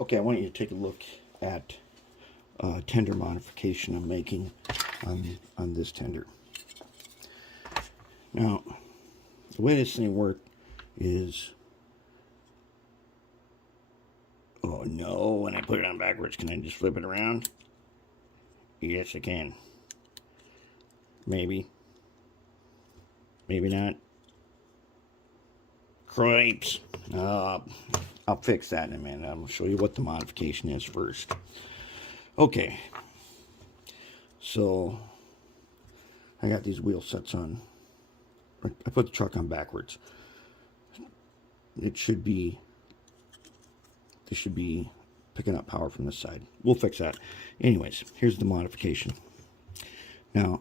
Okay, I want you to take a look at tender modification I'm making on this tender. Now, the way this thing works is, oh no, when I put it on backwards, can I just flip it around? Yes, I can. Maybe. Maybe not. Cripes. I'll fix that in a minute. I'll show you what the modification is first. Okay. So, I got these wheel sets on. I put the truck on backwards. They should be picking up power from this side. We'll fix that. Anyways, here's the modification. Now,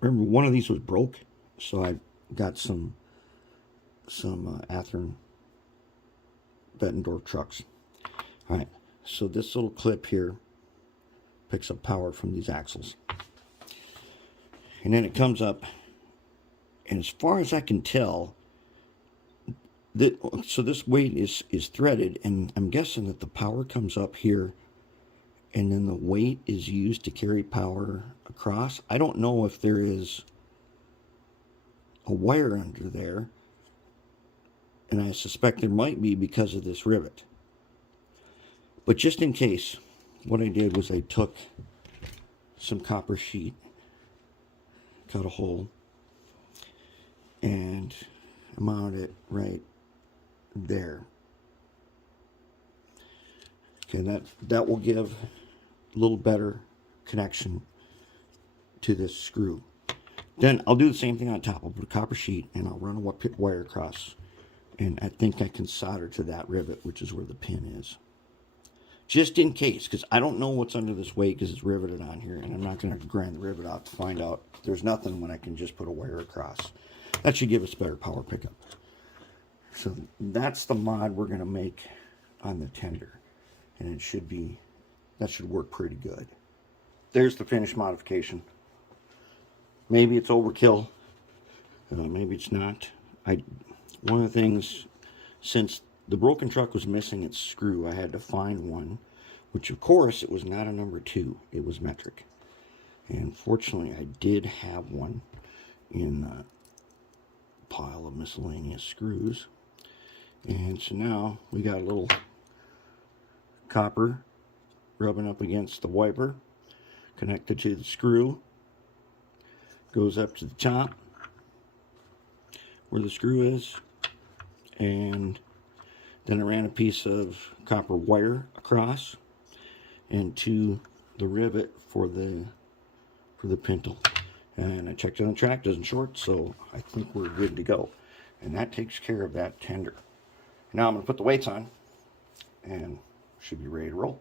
remember one of these was broke, so I got some Athearn Bettendorf trucks. Alright, so this little clip here picks up power from these axles. And then it comes up, and as far as I can tell, so this weight is threaded, and I'm guessing that the power comes up here, and then the weight is used to carry power across. I don't know if there is a wire under there, and I suspect there might be because of this rivet. But just in case, what I did was I took some copper sheet, cut a hole, and mounted it right there. Okay, that will give a little better connection to this screw. Then I'll do the same thing on top. I'll put a copper sheet and I'll run a wire across, and I think I can solder to that rivet, which is where the pin is. Just in case, because I don't know what's under this weight because it's riveted on here, and I'm not going to grind the rivet out to find out if there's nothing when I can just put a wire across. That should give us better power pickup. So that's the mod we're going to make on the tender, and that should work pretty good. There's the finished modification. Maybe it's overkill, maybe it's not. One of the things, since the broken truck was missing its screw, I had to find one, which of course it was not a number 2, it was metric. And fortunately I did have one in the pile of miscellaneous screws. And so now we got a little copper rubbing up against the wiper, connected to the screw, goes up to the top where the screw is, and then I ran a piece of copper wire across and to the rivet for the pintle. And I checked on the track, doesn't short, so I think we're good to go. And that takes care of that tender. Now I'm going to put the weights on and should be ready to roll.